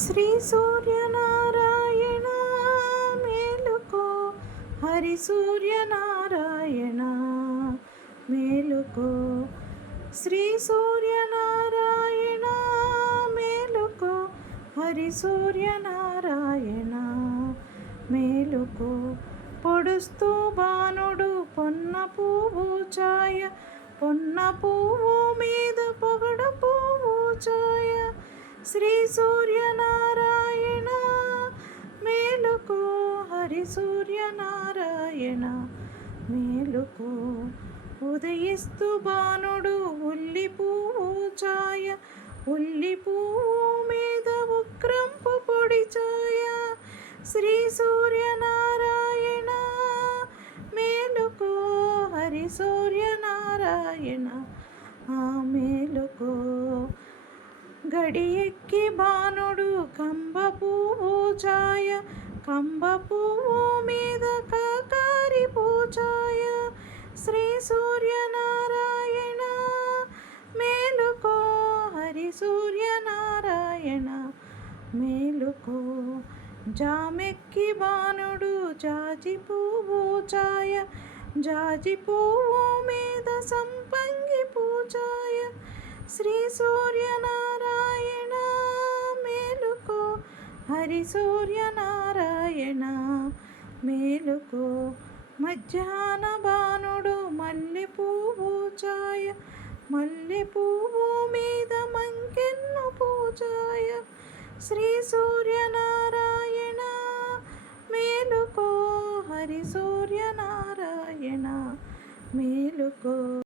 శ్రీ సూర్యనారాయణ మేలుకో, హరి సూర్యనారాయణ మేలుకో. శ్రీ సూర్యనారాయణ మేలుకో, హరి సూర్యనారాయణ మేలుకో. పొడుస్తూ బాణుడు పొన్న పువ్వు ఛాయ, పొన్న పువ్వు మీద పొగడ పువ్వు ఛాయ. శ్రీ సూర్యనారాయణ మేలుకో, హరి సూర్యనారాయణ మేలుకో. ఉదయిస్తూ బాణుడు ఉల్లి పువ్వు ఛాయ, ఉల్లి పువ్వు మీద ఉగ్రంపు పొడి ఛాయ. శ్రీ సూర్యనారాయణ మేలుకో, హరి సూర్యనారాయణ మేలుకో. గడి ఎక్కి బాణుడు కంబ పువ్వు ఛాయ, కంబ పువ్వు మీద కాకారి పూచాయ. శ్రీ సూర్యనారాయణ మేలుకో, హరి సూర్యనారాయణ మేలుకో. జామెక్కి బాణుడు జాజి పువ్వు ఛాయ, జాజి పువ్వు మీద సంపంగి పూచాయ. శ్రీ సూర్యనారాయణ మేలుకో, హరి సూర్యనారాయణ మేలుకో. మధ్యాహ్న బాణుడు మల్లె పువ్వు ఛాయ, మల్లె పువ్వు మీద మంకెన్ను పూజాయ. శ్రీ సూర్యనారాయణ మేలుకో, హరి సూర్యనారాయణ మేలుకో.